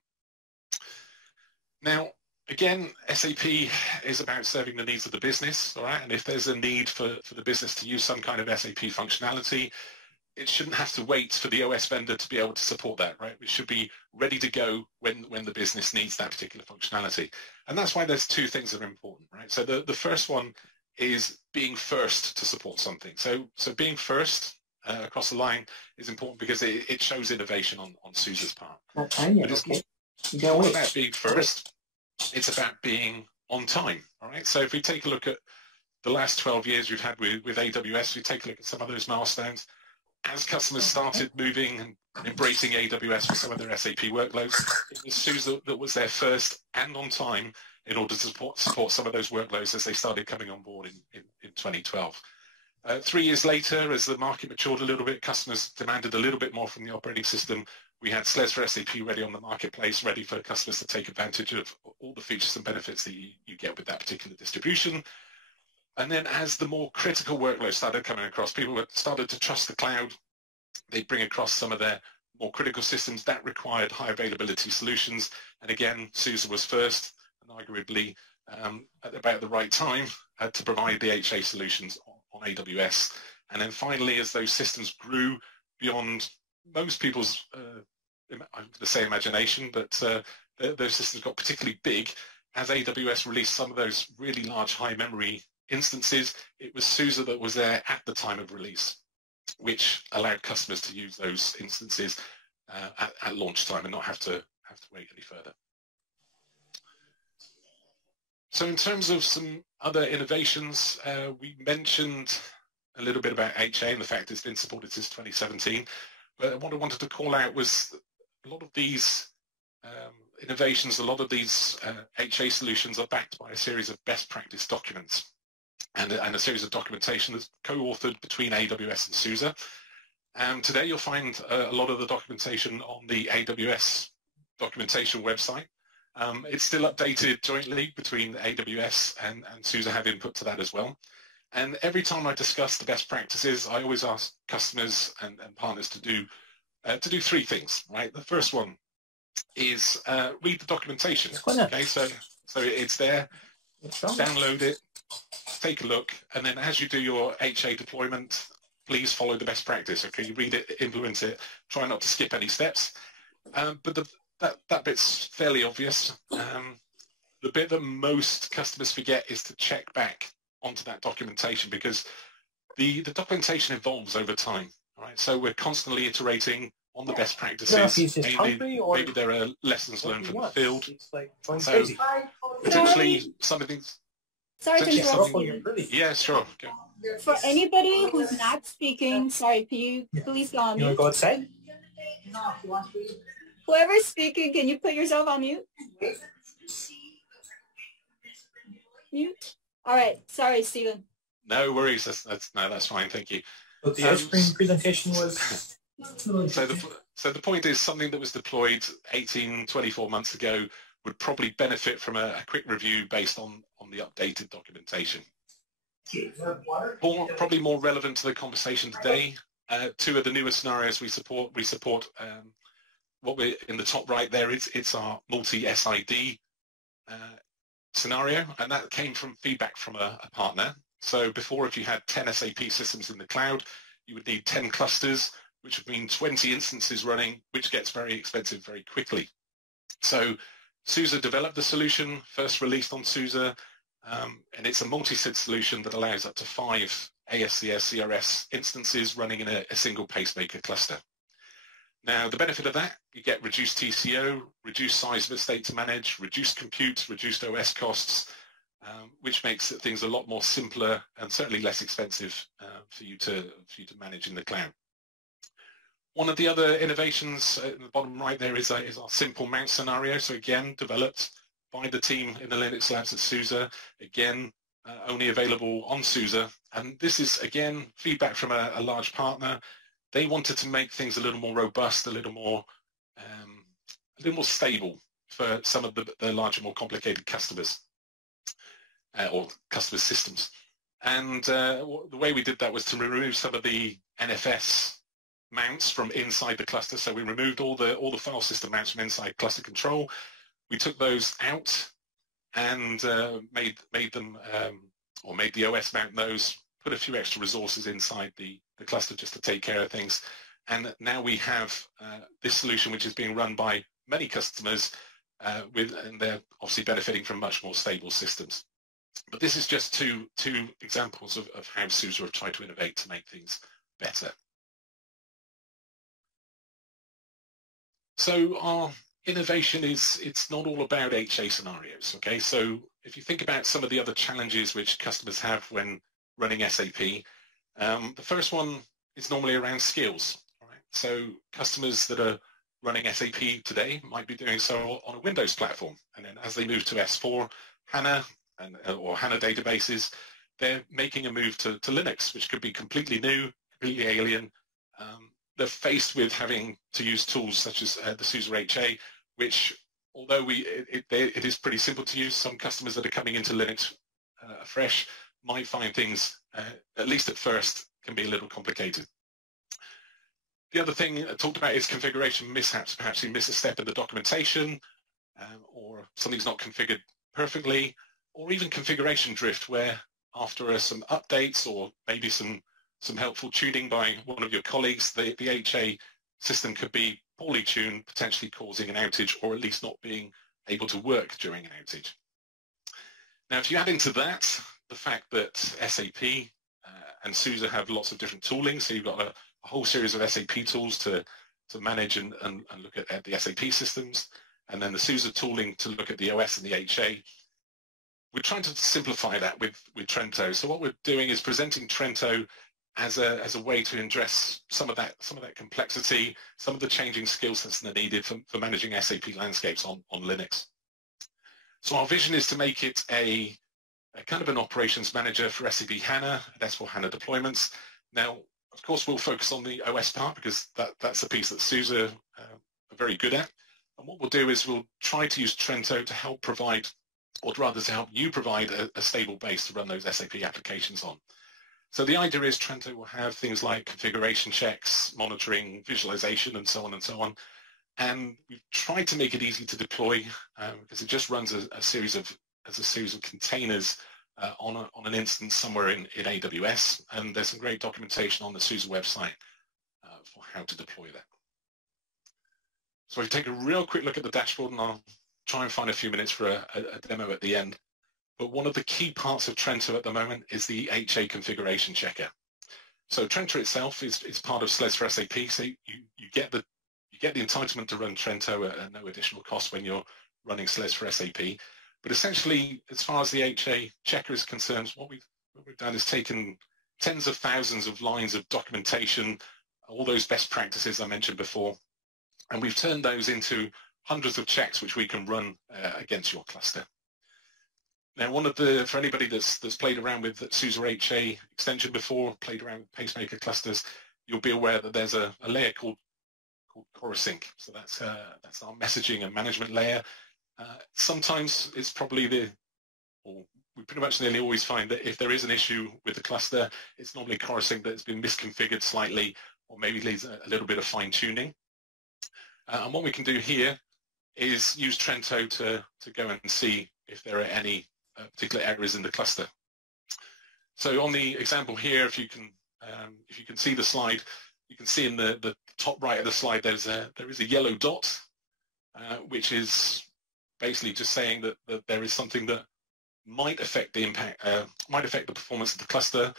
Now, again, SAP is about serving the needs of the business, all right? And if there's a need for the business to use some kind of SAP functionality, it shouldn't have to wait for the OS vendor to be able to support that, right? It should be ready to go when the business needs that particular functionality. And that's why there's two things that are important, right? So the first one is being first to support something. So being first across the line is important because it shows innovation on SUSE's part. But it's not about being first, it's about being on time, all right? So if we take a look at the last 12 years we've had with AWS, we take a look at some of those milestones. As customers started moving and embracing AWS for some of their SAP workloads, it was SUSE that was there first and on time in order to support some of those workloads as they started coming on board in 2012. 3 years later, as the market matured a little bit, customers demanded a little bit more from the operating system. We had SLES for SAP ready on the marketplace, ready for customers to take advantage of all the features and benefits that you get with that particular distribution. And then as the more critical workloads started coming across, people started to trust the cloud. They bring across some of their more critical systems that required high availability solutions. And again, SUSE was first and arguably at about the right time to provide the HA solutions on AWS. And then finally, as those systems grew beyond most people's, I'm going to say imagination, but those systems got particularly big. As AWS released some of those really large high memory instances, it was SUSE that was there at the time of release, which allowed customers to use those instances at launch time and not have to wait any further. So in terms of some other innovations, we mentioned a little bit about HA and the fact it's been supported since 2017. But what I wanted to call out was a lot of these innovations, a lot of these HA solutions are backed by a series of best practice documents and a series of documentation that's co-authored between AWS and SUSE. Today you'll find a lot of the documentation on the AWS documentation website. It's still updated jointly between AWS and SUSE have input to that as well. And every time I discuss the best practices, I always ask customers and partners to do three things, right? The first one is read the documentation. Okay, so it's there, download it, take a look, and then as you do your HA deployment, please follow the best practice. Okay, you read it, implement it, try not to skip any steps. But that bit's fairly obvious. The bit that most customers forget is to check back onto that documentation, because the documentation evolves over time. All right, so we're constantly iterating on the best practices. Maybe there are lessons learned from the field. Like so potentially some of these. Sorry to interrupt. Yeah, sure. Go. For anybody who's not speaking, sorry, can you please go on mute? You want to go outside? Whoever's speaking, can you put yourself on mute? Mute. All right. Sorry, Stephen. No worries. That's fine. Thank you. But the ice cream presentation was. So the point is, something that was deployed 18, 24 months ago would probably benefit from a quick review based on the updated documentation. Probably more relevant to the conversation today, two of the newer scenarios we support. What we're in the top right there, it's our multi-SID scenario, and that came from feedback from a partner. So before, if you had 10 SAP systems in the cloud, you would need 10 clusters, which would mean 20 instances running, which gets very expensive very quickly. So SUSE developed the solution, first released on SUSE, and it's a multi-SID solution that allows up to 5 ASCS CRS instances running in a single pacemaker cluster. Now, the benefit of that, you get reduced TCO, reduced size of estate to manage, reduced compute, reduced OS costs, which makes things a lot more simpler and certainly less expensive for you to manage in the cloud. One of the other innovations at the bottom right there is our simple mount scenario. So again, developed by the team in the Linux labs at SUSE, again, only available on SUSE. And this is, again, feedback from a large partner. They wanted to make things a little more robust, a little more stable for some of the larger, more complicated customers or customer systems. And the way we did that was to remove some of the NFS mounts from inside the cluster. So we removed all the file system mounts from inside cluster control. We took those out and made the OS mount those, put a few extra resources inside the cluster just to take care of things. And now we have this solution, which is being run by many customers, and they're obviously benefiting from much more stable systems. But this is just two examples of how SUSE have tried to innovate to make things better. So our innovation it's not all about HA scenarios, okay? So if you think about some of the other challenges which customers have when running SAP, the first one is normally around skills, right? So customers that are running SAP today might be doing so on a Windows platform, and then as they move to S4 HANA or HANA databases, they're making a move to Linux, which could be completely new, completely alien. They're faced with having to use tools such as the SUSE HA, which, although it is pretty simple to use, some customers that are coming into Linux fresh might find things, at least at first, can be a little complicated. The other thing I talked about is configuration mishaps. Perhaps you miss a step in the documentation, or something's not configured perfectly, or even configuration drift, where after some updates or maybe some helpful tuning by one of your colleagues, the HA system could be poorly tuned, potentially causing an outage, or at least not being able to work during an outage. Now, if you add into that the fact that SAP and SUSE have lots of different tooling, so you've got a whole series of SAP tools to manage and look at the SAP systems, and then the SUSE tooling to look at the OS and the HA, we're trying to simplify that with Trento. So what we're doing is presenting Trento as a way to address some of that complexity, some of the changing skill sets that are needed for managing SAP landscapes on Linux. So our vision is to make it a kind of an operations manager for SAP HANA and S/4HANA deployments. Now, of course, we'll focus on the OS part because that's the piece that SUSE are very good at. And what we'll do is we'll try to use Trento to help provide, or rather to help you provide a stable base to run those SAP applications on. So the idea is Trento will have things like configuration checks, monitoring, visualization, and so on and so on. And we've tried to make it easy to deploy because it just runs as a series of containers on an instance somewhere in AWS. And there's some great documentation on the SUSE website for how to deploy that. So if you take a real quick look at the dashboard, and I'll try and find a few minutes for a demo at the end. But one of the key parts of Trento at the moment is the HA configuration checker. So Trento itself is part of SLES for SAP. So you get the entitlement to run Trento at no additional cost when you're running SLES for SAP. But essentially, as far as the HA checker is concerned, what we've done is taken tens of thousands of lines of documentation, all those best practices I mentioned before, and we've turned those into hundreds of checks which we can run against your cluster. Now, for anybody that's played around with SUSE HA extension before, played around with pacemaker clusters, you'll be aware that there's a layer called CoreSync. So that's our messaging and management layer. Sometimes it's probably we pretty much nearly always find that if there is an issue with the cluster, it's normally CoreSync that's been misconfigured slightly, or maybe needs a little bit of fine tuning. And what we can do here is use Trento to go and see if there are any particular errors in the cluster. So on the example here, if you can see the slide, you can see in the top right of the slide there is a yellow dot, which is basically just saying that there is something that might affect the performance of the cluster,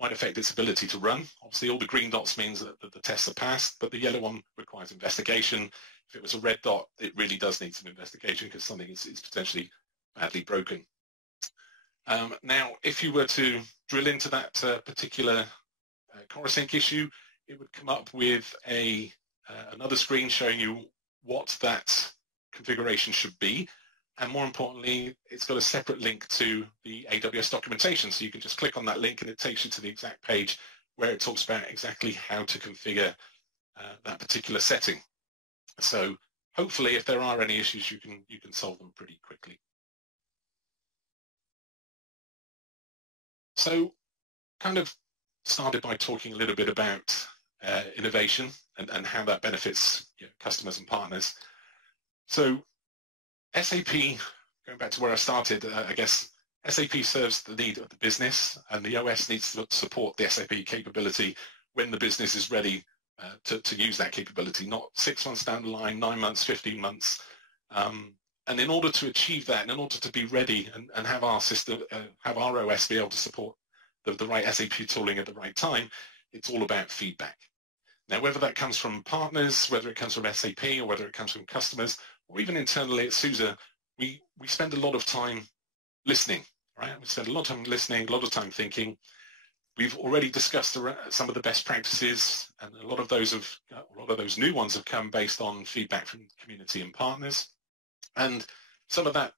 might affect its ability to run. Obviously, all the green dots means that the tests are passed, but the yellow one requires investigation. If it was a red dot, it really does need some investigation because something is potentially badly broken. Now, if you were to drill into that particular CoreSync issue, it would come up with another screen showing you what that configuration should be. And more importantly, it's got a separate link to the AWS documentation. So you can just click on that link and it takes you to the exact page where it talks about exactly how to configure that particular setting. So hopefully, if there are any issues, you can solve them pretty quickly. So kind of started by talking a little bit about innovation and how that benefits customers and partners. So SAP, going back to where I started, I guess SAP serves the need of the business, and the OS needs to support the SAP capability when the business is ready to use that capability, not 6 months down the line, 9 months, 15 months. And in order to achieve that, and in order to be ready and have our system, have our OS be able to support the right SAP tooling at the right time, it's all about feedback. Now, whether that comes from partners, whether it comes from SAP, or whether it comes from customers, or even internally at SUSE, we spend a lot of time listening, right? We spend a lot of time listening, a lot of time thinking. We've already discussed some of the best practices, and a lot of those new ones have come based on feedback from the community and partners. And some of that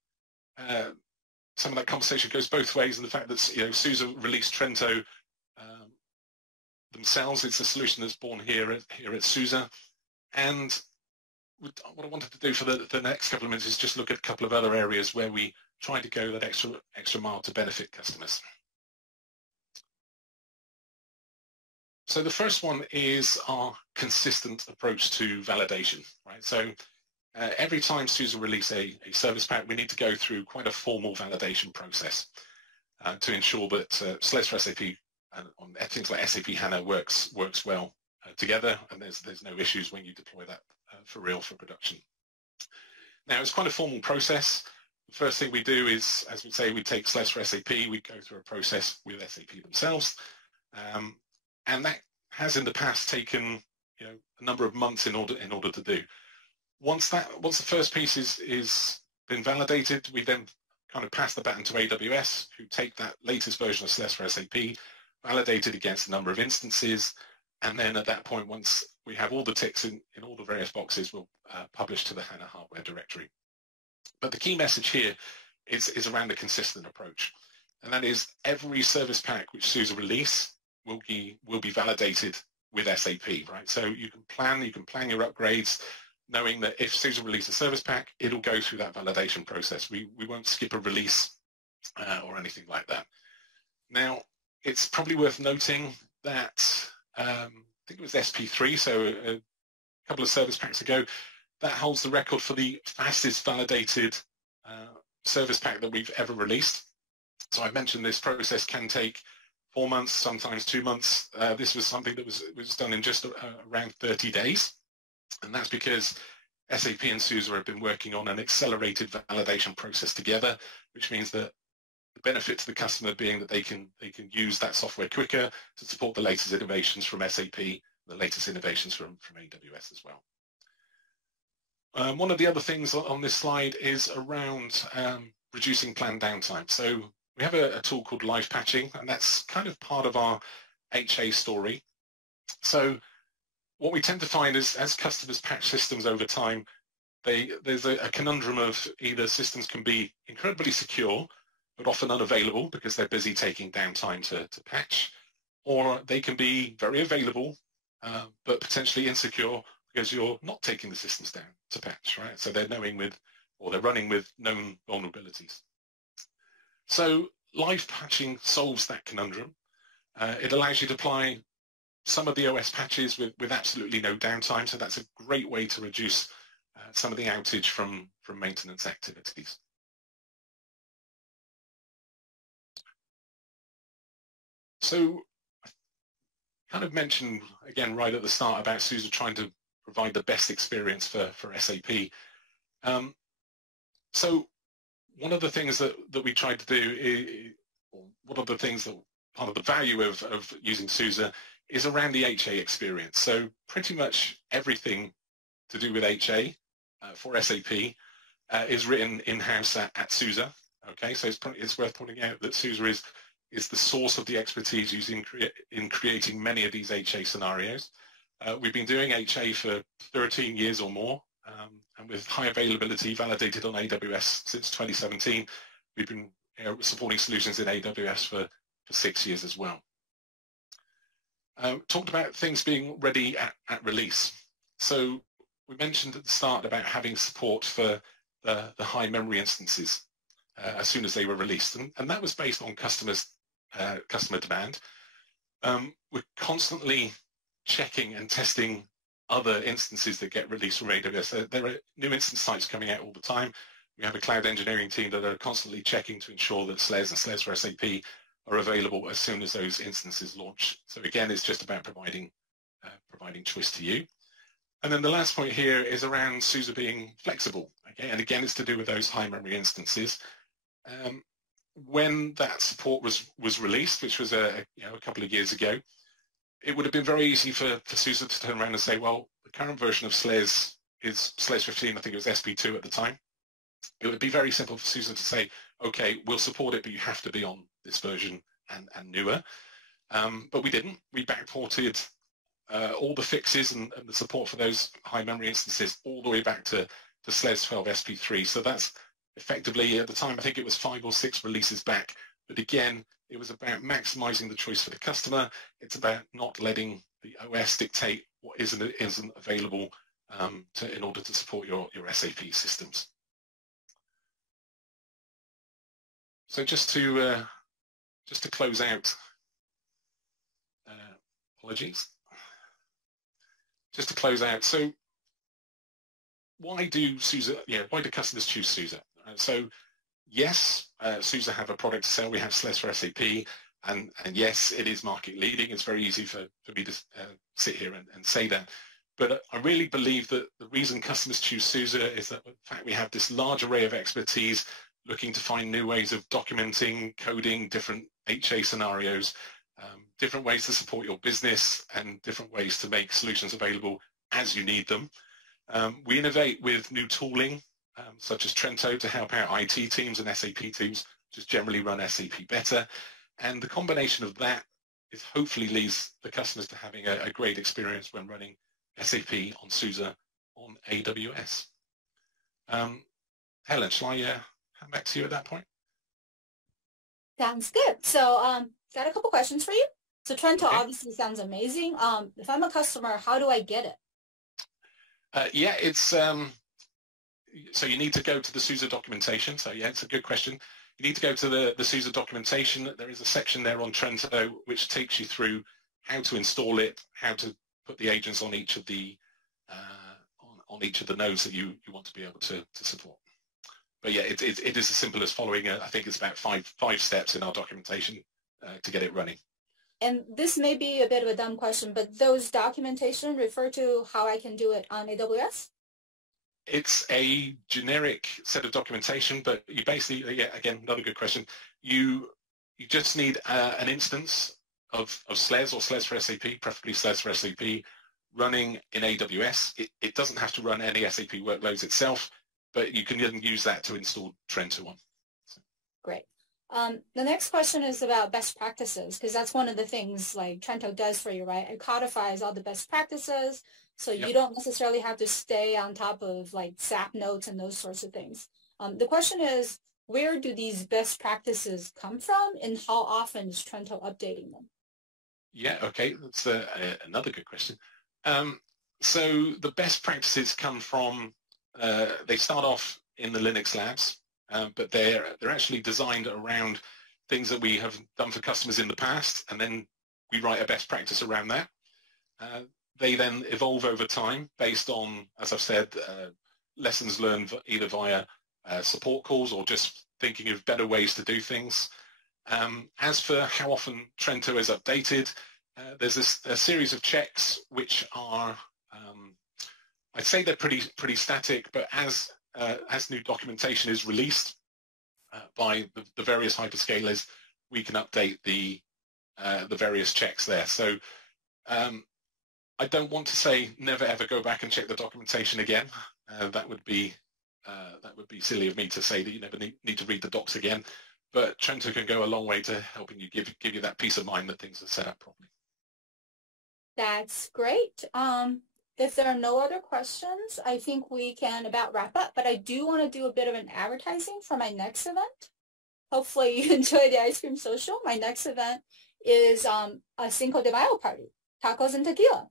conversation goes both ways. And the fact that SUSE released Trento themselves, it's a solution that's born here at SUSE. And what I wanted to do for the next couple of minutes is just look at a couple of other areas where we try to go that extra mile to benefit customers. So the first one is our consistent approach to validation, right? So every time SUSE release a service pack, we need to go through quite a formal validation process to ensure that SLES for SAP and on things like SAP HANA works well together, and there's no issues when you deploy that for real for production. Now, it's quite a formal process. The first thing we do is, as we say, we take SLES for SAP, we go through a process with SAP themselves, and that has in the past taken a number of months in order to do. Once the first piece is been validated, we then kind of pass the baton to AWS, who take that latest version of SLES for SAP, validate it against a number of instances, and then at that point, once we have all the ticks in all the various boxes, we'll publish to the HANA hardware directory. But the key message here is around the consistent approach. And that is every service pack which SUSE release will be validated with SAP, right? So you can plan your upgrades, knowing that if SUSE release a service pack, it'll go through that validation process. We won't skip a release or anything like that. Now, it's probably worth noting that I think it was SP3, so a couple of service packs ago, that holds the record for the fastest validated service pack that we've ever released. So I mentioned this process can take 4 months, sometimes 2 months. This was something that was done in just around 30 days. And that's because SAP and SUSE have been working on an accelerated validation process together, which means that the benefit to the customer being that they can use that software quicker to support the latest innovations from SAP, the latest innovations from AWS as well. One of the other things on this slide is around reducing planned downtime. So we have a tool called live patching, and that's kind of part of our HA story. So what we tend to find is as customers patch systems over time, there's a conundrum of either systems can be incredibly secure, but often unavailable because they're busy taking downtime to patch, or they can be very available, but potentially insecure because you're not taking the systems down to patch, right? So they're running with known vulnerabilities. So live patching solves that conundrum. It allows you to apply some of the OS patches with absolutely no downtime, so that's a great way to reduce some of the outage from maintenance activities. So I kind of mentioned, again, right at the start about SUSE trying to provide the best experience for SAP. So one of the things that we tried to do, or one of the things that part of the value of using SUSE is around the HA experience. So pretty much everything to do with HA for SAP is written in-house at SUSE. Okay, so it's worth pointing out that SUSE is the source of the expertise used in creating many of these HA scenarios. We've been doing HA for 13 years or more, and with high availability validated on AWS since 2017, we've been supporting solutions in AWS for 6 years as well. Talked about things being ready at release. So we mentioned at the start about having support for the high memory instances as soon as they were released, and that was based on customer demand. We're constantly checking and testing other instances that get released from AWS. There are new instance types coming out all the time. We have a cloud engineering team that are constantly checking to ensure that SLES and SLES for SAP are available as soon as those instances launch. So again, it's just about providing choice to you. And then the last point here is around SUSE being flexible. Okay, and again, it's to do with those high memory instances. When that support was released, which was a couple of years ago, it would have been very easy for SUSE to turn around and say, well, the current version of SLES is SLES 15, I think it was SP2 at the time. It would be very simple for SUSE to say, okay, we'll support it, but you have to be on this version and newer. But we didn't. We backported all the fixes and the support for those high memory instances all the way back to SLES 12 SP3. So that's effectively, at the time, I think it was 5 or 6 releases back. But again, it was about maximizing the choice for the customer. It's about not letting the OS dictate what isn't available in order to support your SAP systems. So just to close out, apologies. Just to close out, so why do customers choose SUSE? So yes, SUSE have a product to sell. We have SLES for SAP, and yes, it is market leading. It's very easy for me to sit here and say that. But I really believe that the reason customers choose SUSE is that, in fact, we have this large array of expertise looking to find new ways of documenting, coding different HA scenarios, different ways to support your business, and different ways to make solutions available as you need them. We innovate with new tooling such as Trento to help out IT teams and SAP teams just generally run SAP better. And the combination of that is hopefully leads the customers to having a great experience when running SAP on SUSE on AWS. Helen, shall I hand back to you at that point? Sounds good. So got a couple questions for you. So Trento Okay. obviously sounds amazing. If I'm a customer, how do I get it? Yeah, it's so you need to go to the SUSE documentation. So yeah, it's a good question. You need to go to the SUSE documentation. There is a section there on Trento which takes you through how to install it, how to put the agents on each of the nodes that you want to be able to support. But yeah, it is as simple as following. I think it's about five steps in our documentation to get it running. And this may be a bit of a dumb question, but those documentation refer to how I can do it on AWS? It's a generic set of documentation, but you basically, yeah, again, another good question. You just need an instance of SLES or SLES for SAP, preferably SLES for SAP, running in AWS. It doesn't have to run any SAP workloads itself, but you can then use that to install Trento on. Great. The next question is about best practices, because that's one of the things like Trento does for you, right? It codifies all the best practices, so you don't necessarily have to stay on top of like SAP notes and those sorts of things. The question is, where do these best practices come from, and how often is Trento updating them? Yeah, okay, that's another good question. So the best practices come from, they start off in the Linux labs, but they're actually designed around things that we have done for customers in the past, and then we write a best practice around that. They then evolve over time based on, as I've said, lessons learned either via support calls or just thinking of better ways to do things. As for how often Trento is updated, there's a series of checks which are, I'd say they're pretty static, but as new documentation is released by the various hyperscalers, we can update the various checks there. So I don't want to say never ever go back and check the documentation again. That would be silly of me to say that you never need to read the docs again. But Trento can go a long way to helping you give you that peace of mind that things are set up properly. That's great. If there are no other questions, I think we can about wrap up, but I do want to do a bit of an advertising for my next event. Hopefully you enjoy the Ice Cream Social. My next event is a Cinco de Mayo party, tacos and tequila.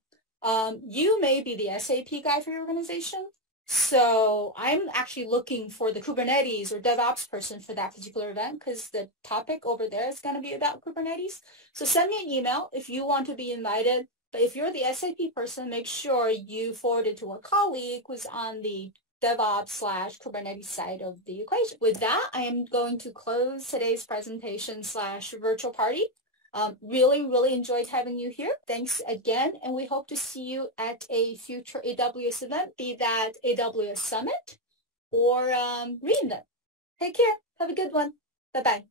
You may be the SAP guy for your organization, so I'm actually looking for the Kubernetes or DevOps person for that particular event because the topic over there is going to be about Kubernetes. So send me an email if you want to be invited. But if you're the SAP person, make sure you forward it to a colleague who's on the DevOps/Kubernetes side of the equation. With that, I am going to close today's presentation/virtual party. Really, really enjoyed having you here. Thanks again, and we hope to see you at a future AWS event, be that AWS Summit or reInvent. Take care. Have a good one. Bye-bye.